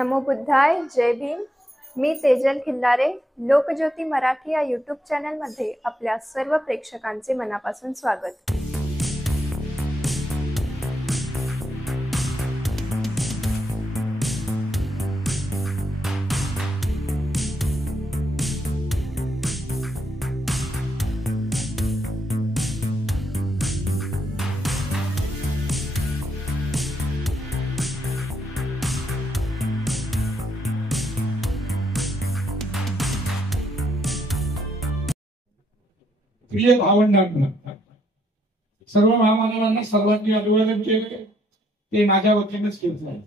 नमो बुद्धाय. जय भीम. मी तेजल खिल्लारे. लोकज्योती मराठी या यूट्यूब चॅनलमध्ये आपल्या सर्व प्रेक्षकांचे मनापासून स्वागत. प्रिय भावंडांना, सर्व महामानवांना सर्वांनी अभिवादन केले ते माझ्या वतीनेच केलं आहे.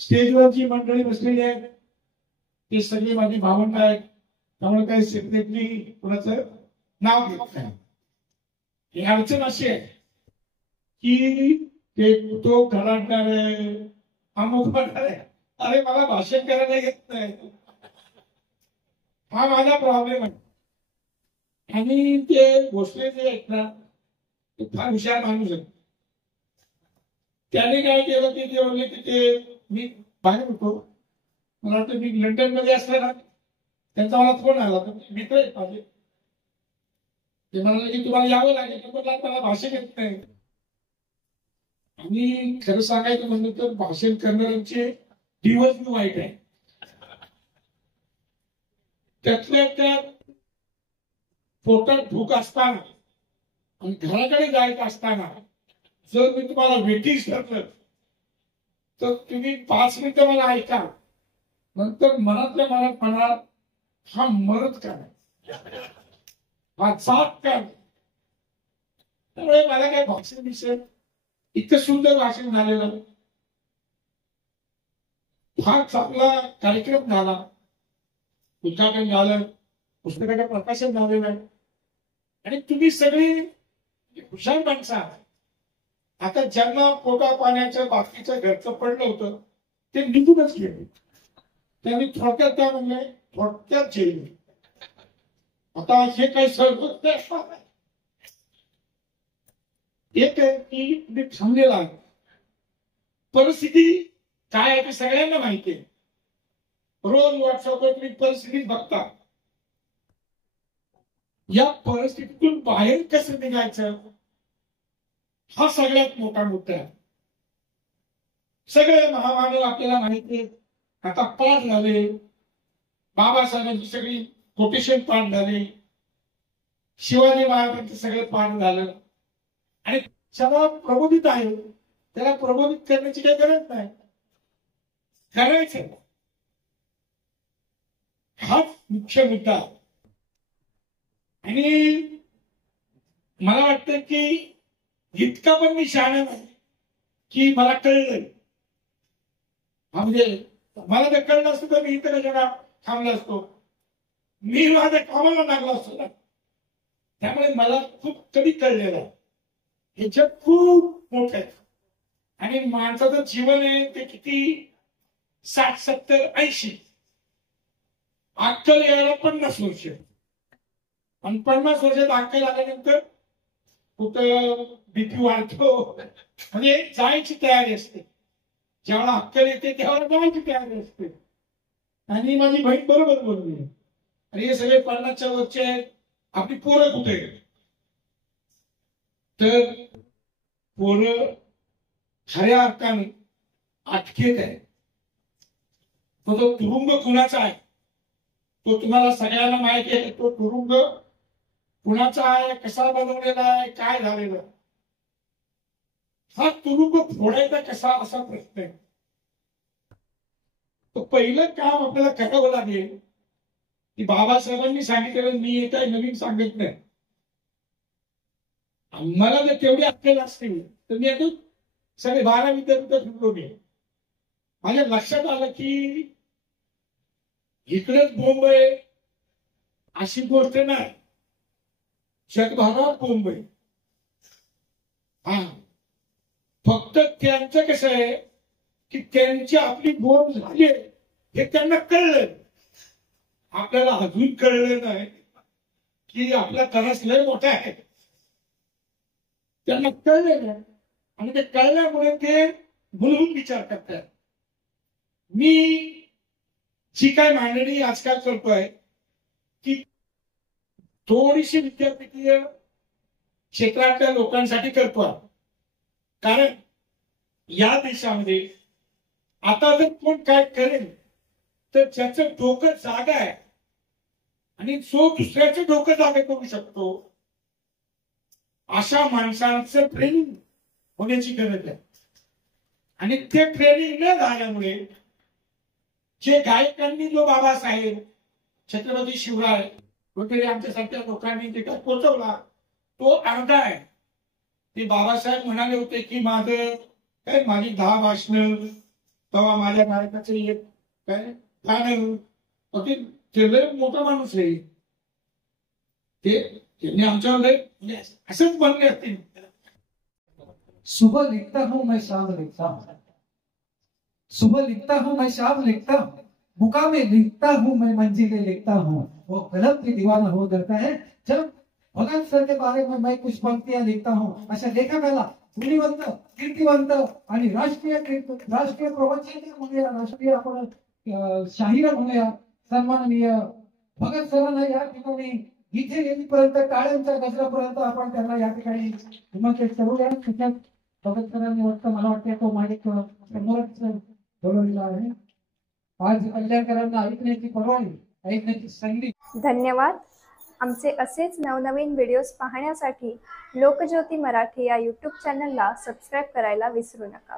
स्टेजवर जी मंडळी बसलेली आहेत ते सगळी माझी भावंड आहेत, त्यामुळे काही सेपरेटली कुणाचं नाव घेत नाही. ही अडचण अशी आहे की ते तो घराडणार आहे, अमुक म्हणणार आहे, अरे मला भाषण करायला येत नाही, हा माझा प्रॉब्लेम आहे. आणि ते भोसले जे आहेत ना, ते फार हुशार माणूस आहे. त्याने काय केलं की ते म्हणले की ते मी बाहेर होतो, मला वाटतं मी लंडन मध्ये असताना त्यांचा मला फोन आला होता, मित्र आहेत माझे. ते म्हणाले की तुम्हाला यावं लागेल, मला भाषण येत नाही. आणि खरं सांगायचं म्हणलं तर भाषण करणाऱ्यांचे दिवस मी वाईट आहे. त्यातल्या त्यात पोटात भूक असताना आणि घराकडे जायचं असताना जर मी तुम्हाला वेटीस धरलं तर तुम्ही 5 मिनिटं मला ऐका, नंतर मनातल्या मनात म्हणाल हा मरत का नाही, हा जात का नाही. त्यामुळे मला काय भाषण दिसेल, इतकं सुंदर भाषण झालेलं, फार चांगला कार्यक्रम झाला, उद्घाटन झालं, पुस्तकाचं प्रकाशन झालेलं आहे. आणि तुम्ही सगळी हुशार माणसं आहात. आता ज्यांना पोटा पाण्याचं बाकीचं घरचं पडलं होतं ते निघूनच गेले, त्यांनी थोडक्यात काय म्हणले, थोडक्यात जेल. आता हे काही सर्व एक आहे की मी थांबलेला आहे. परिस्थिती काय आहे ते सगळ्यांना माहिती आहे. रोज व्हॉट्सअपवर तुम्ही परिस्थिती बघता. या परिस्थितीतून बाहेर कसं निघायचं हा सगळ्यात मोठा मुद्दा आहे. सगळे महामानव आपल्याला माहिती आहे, आता पाठ झाले, बाबासाहेबांची सगळी कोटेशन पाठ झाली, शिवाजी महाराजांचं सगळं पाठ झालं. आणि ज्याला प्रबोधित आहे त्याला प्रबोधित करण्याची काही गरज नाही, करायचं हाच मुख्य मुद्दा. आणि मला वाटतं की इतका पण मी शहाणा नाही की मला कळलं. म्हणजे मला जर कळलं असतं तर मी इतर कशाला थांबलो असतो, मी माझ्या कामाला लागलो असतो ना. त्यामुळे मला खूप कधी कळलेलं आहे ह्याच्यात खूप मोठं आहे. आणि माणसाचं जीवन आहे ते किती 60, 70, 80, अक्कल यायला 50 वर्ष. आणि 50 वर्षात अक्कल आल्यानंतर कुठं भीती वाढतो, म्हणजे जायची तयारी असते. जेव्हा अक्कल येते तेव्हा जायची तयारी असते. आणि माझी बहीण बरोबर बोलली, आणि हे सगळे 50च्या वरचे आहेत, आपली पोरं कुठे आहेत? तर पोरं खऱ्या अर्थाने अटकेत आहे. तो तुरुंग कुणाचा आहे तो तुम्हाला सगळ्यांना माहिती आहे. तो तुरुंग कुणाचा आहे, कसा बनवलेला आहे, काय झालेलं, हा तुरुंग फोडायचा कसा असा प्रश्न आहे. तो पहिलं काम आपल्याला करावं लागेल की बाबासाहेबांनी सांगितलेलं मी काही नवीन सांगत नाही. मला जर तेवढी अक्कल असतील तर मी आता सगळे 12 विद्यापीठ शिकलो. मी माझ्या लक्षात आलं की इकडेच बोंब आहे अशी गोष्ट नाही, जगभरात बोंब आहे. हा फक्त त्यांचं कसं आहे की त्यांची आपली बोंब झाली हे त्यांना कळलं, आपल्याला अजून कळलं नाही की आपला त्रास लय मोठा आहे. त्यांना कळलं नाही आणि ते कळल्यामुळे ते मूलभूत विचार करतात. मी जी काय मांडणी आजकाल करतोय की थोडीशी विद्यापीठीय क्षेत्रातल्या लोकांसाठी करतोय, कारण या देशामध्ये आता जर कोण काय करेल तर ज्याचं डोकं जागा आहे आणि जो दुसऱ्याचं डोकं जागा करू शकतो अशा माणसांचं ट्रेनिंग होण्याची गरज आहे. आणि ते ट्रेनिंग न झाल्यामुळे जे गायकांनी जो बाबासाहेब, छत्रपती शिवराय वगैरे आमच्यासारख्या लोकांनी जे काय पोचवला तो अर्धा आहे. ते बाबासाहेब म्हणाले होते की माझी 10 भाषणं, तेव्हा माझ्या गायकाचे एक काय गाणं, ते लय मोठा माणूस आहे. त्यांनी आमच्यावर लय असंच म्हणले असतील. सुबह लिखता हूँ मैं शाम लिखता हूँ, सुबह लिखता हूँ मैं शाम लिखता हूँ, मुकामे लिखता हूँ मैं मंजिलें लिखता हूँ. वो कलम की दीवाना हो जाता है जब भगत सर के बारे में मैं कुछ पंक्तियां लिखता हूँ. अशा लेखकाला गुणवंत, कीर्तिवंत आणि राष्ट्रीय प्रवचन म्हणूया, राष्ट्रीय आपण शाहीर म्हणूया, सन्माननीय भगत सरांना या ठिकाणी इथे येईपर्यंत टाळ्यांच्या गजरापर्यंत आपण त्यांना या ठिकाणी निमंत्रित करूया. त्याच्यात भगत सरांनी वाटतं, मला वाटतं तो माईक समोरच बोलवलेला आहे. आज कल्याणकरांना ऐकण्याची परवानगी, ऐकण्याची संधी. धन्यवाद. आमचे असेच नवनवीन व्हिडिओज पाहण्यासाठी लोकज्योती मराठी या यूट्यूब चॅनलला सबस्क्राईब करायला विसरू नका.